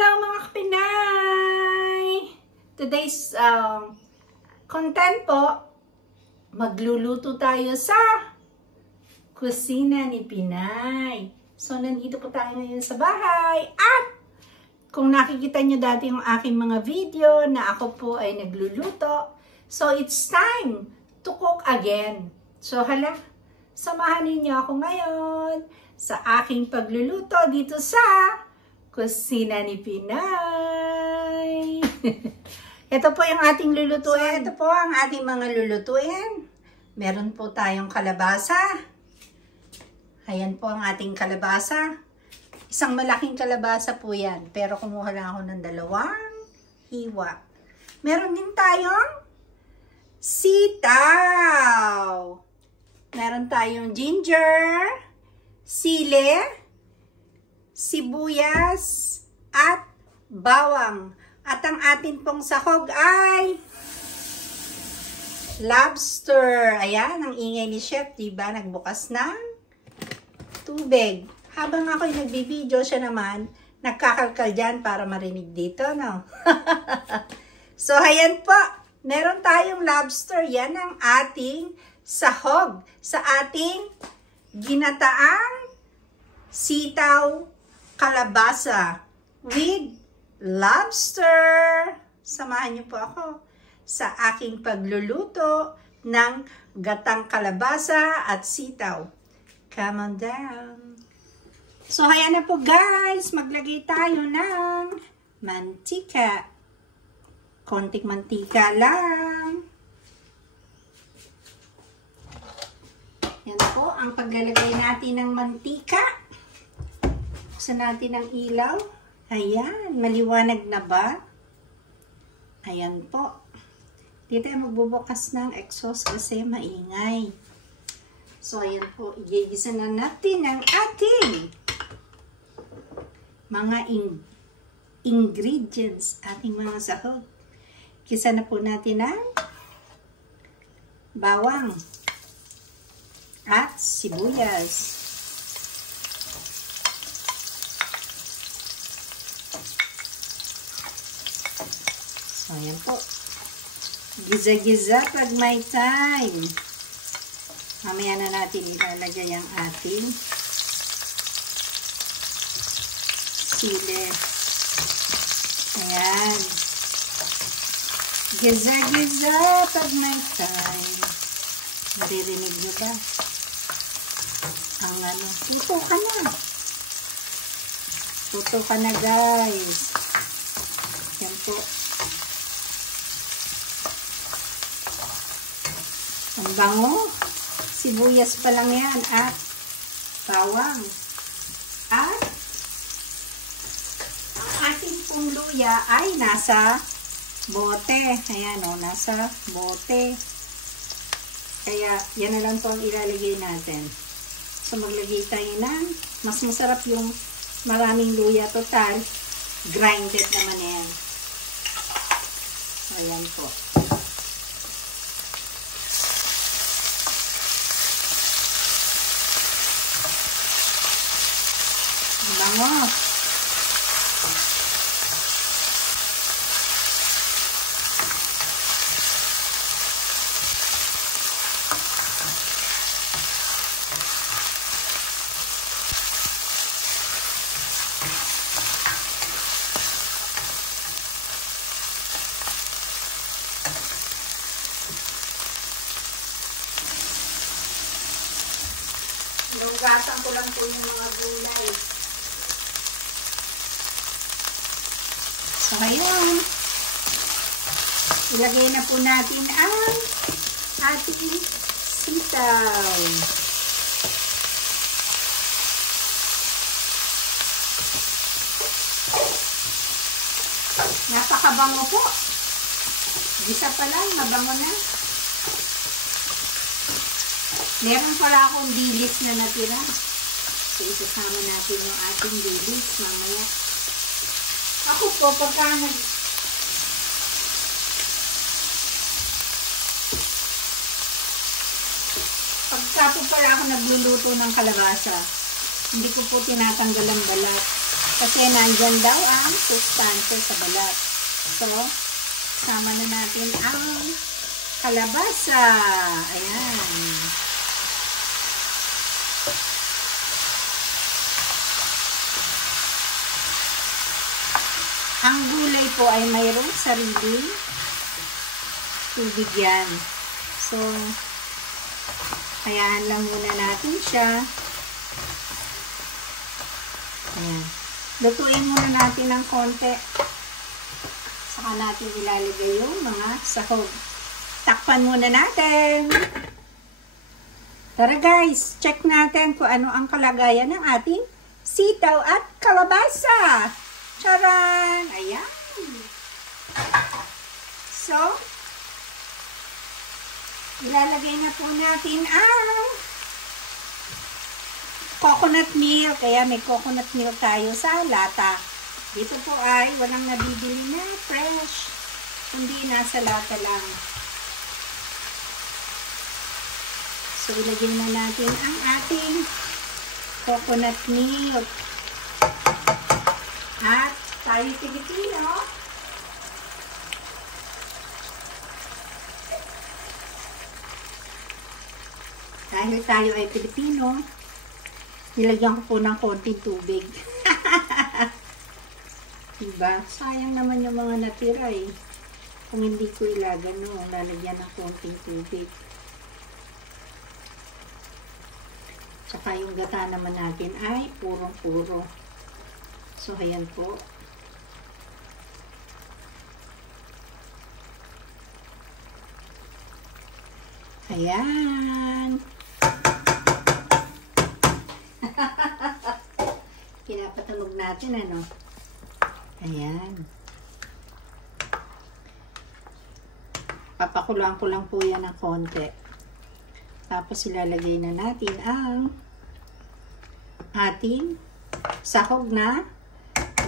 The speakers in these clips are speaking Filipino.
Hello mga kapinay! Today's content po, magluluto tayo sa kusina ni Pinay. So, nandito po tayo ngayon sa bahay at kung nakikita nyo dati yung aking mga video na ako po ay nagluluto, so it's time to cook again. So, hala, samahan ninyo ako ngayon sa aking pagluluto dito sa kusina ni Pinay. Ito po yung ating lulutuin. So, ito po ang ating mga lulutuin. Meron po tayong kalabasa. Ayan po ang ating kalabasa. Isang malaking kalabasa po yan. Pero kumuha lang ako ng 2 hiwa. Meron din tayong sitaw. Meron tayong ginger, sili, sibuyas, at bawang. At ang atin pong sahog ay lobster. Ayan, ang ingay ni Chef, diba? Nagbukas ng tubig. Habang ako'y nagbibideo, siya naman, nagkakalkal dyan para marinig dito, no? So, ayan po. Meron tayong lobster. Yan ang ating sahog sa ating ginataang sitaw kalabasa with lobster. Samahan niyo po ako sa aking pagluluto ng gatang kalabasa at sitaw. Come on down. So, ayan na po guys. Maglagay tayo ng mantika. Konting mantika lang. Yan po ang paglalagay natin ng mantika. Buksan natin ang ilaw. Ayan, maliwanag na ba? Ayan po. Dito tayo magbubukas ng exhaust kasi maingay. So, ayan po. Igigisa na natin ang ating mga ingredients. Ating mga sahog. Gisa na po natin ang bawang at sibuyas. So, ayan po. Giza-giza pag may time. Mamaya na natin ilalagay ang ating sili. Ayan. Giza-giza pag may time. Maririnig nyo ba? Ang ano. Tuto ka na. Tuto ka na guys. Yan po. Ang bango. Sibuyas pa lang yan at bawang. At ang ating pong luya ay nasa bote. Ayan o, nasa bote. Kaya yan na lang po ang ilalagay natin. So maglagay tayo ng mas masarap yung maraming luya. Total, grinded naman yan. So ayan po. Bango. Lugasan ko lang po yung mga gulay. So, ngayon, ilagay na po natin ang ating sitaw. Napakabango po. Gisa pa lang, mabango na. Meron pala akong dilis na natira. So, isasama natin yung ating dilis mamaya. Ako po, pagka po pala ako nagluluto ng kalabasa, hindi ko po tinatanggal ang balat. Kasi nandyan daw ang sustansya sa balat. So, sama na natin ang kalabasa. Ayan. Ang gulay po ay mayroong sariling tubig yan. So, hayaan lang muna natin siya. Ayan. Lutuin muna natin ng konti. Saka natin ilalagay yung mga sahog. Takpan muna natin. Tara guys, check natin kung ano ang kalagayan ng ating sitaw at kalabasa. Charan! Ayan. So, ilalagay na po natin ang coconut milk. Kaya may coconut milk tayo sa lata. Dito po ay walang nabibili na fresh. Kundi nasa lata lang. So, ilagay na natin ang ating coconut milk. At tayo Pilipino, dahil tayo ay Pilipino, nilagyan ko po ng konting tubig. Diba? Sayang naman yung mga natira eh. Kung hindi ko ilagyan, no, lalagyan ng konting tubig. Tsaka yung gata naman natin ay purong-puro. So, ayan po. Ayan. Pinapatunog natin, ano? Ayan. Papakulaan ko lang po yan ng konti. Tapos, ilalagay na natin ang ating sahog na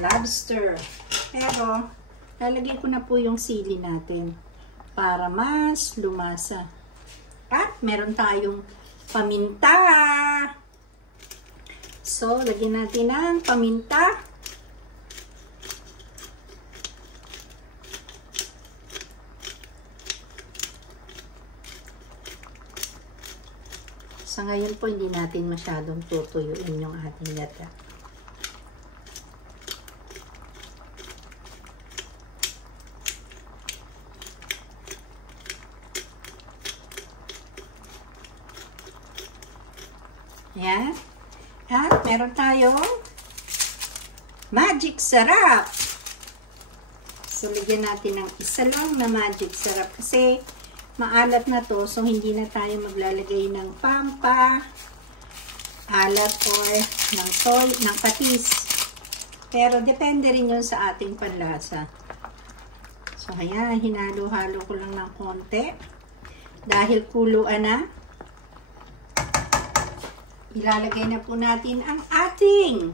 lobster. Pero, lalagay ko na po yung sili natin para mas lumasa. At meron tayong paminta. So, lagyan natin ng paminta. Sa ngayon po, hindi natin masyadong tutuyuin yung ating gata. Ayan. At meron tayong magic sarap. So, lagyan natin ng isa lang na magic sarap kasi maalat na to. So, hindi na tayo maglalagay ng pampa, alat or ng soy, ng patis. Pero, depende rin yun sa ating panlasa. So, ayan. Hinalo-halo ko lang ng konti. Dahil kuluan na. Ilalagay na po natin ang ating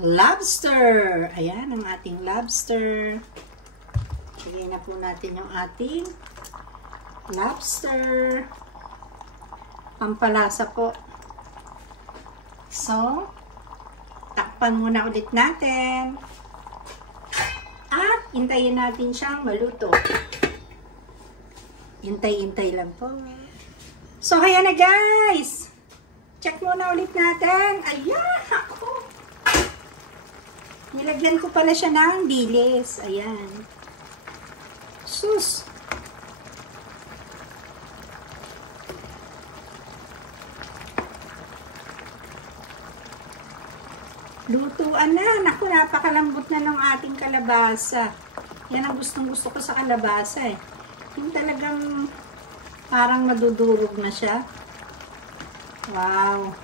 lobster. Ayan, ang ating lobster. Lagay na po natin yung ating lobster. Pampalasa po. So, takpan muna ulit natin. At, hintayin natin siyang maluto. Hintay-hintay lang po. So, ayan na guys. Check muna ulit natin. Ayan, ako. Nilagyan ko pala siya ng dilis. Ayan. Sus. Lutuan na. Naku, napakalambot na ng ating kalabasa. Yan ang gustong-gusto ko sa kalabasa eh. Yung talagang parang madudurog na siya. Wow.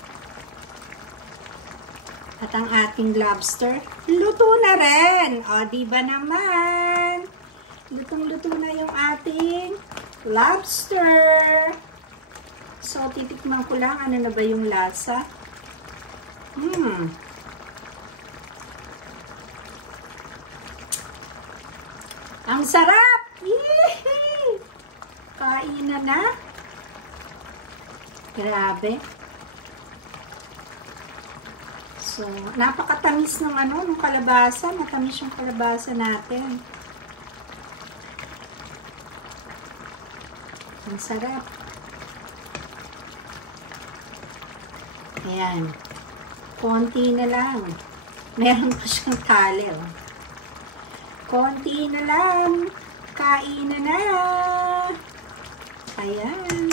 At ang ating lobster, luto na rin. O, diba naman? Lutong-luto na yung ating lobster. So, titikman ko lang ano na ba yung lasa. Ang sarap! Yee! Kainan na. Grabe. So, napakatamis ng ng kalabasa. Matamis yung kalabasa natin. Ang sarap. Ayan. Konti na lang. Meron pa siyang tali, oh. Konti na lang. Kain na na. Ayan.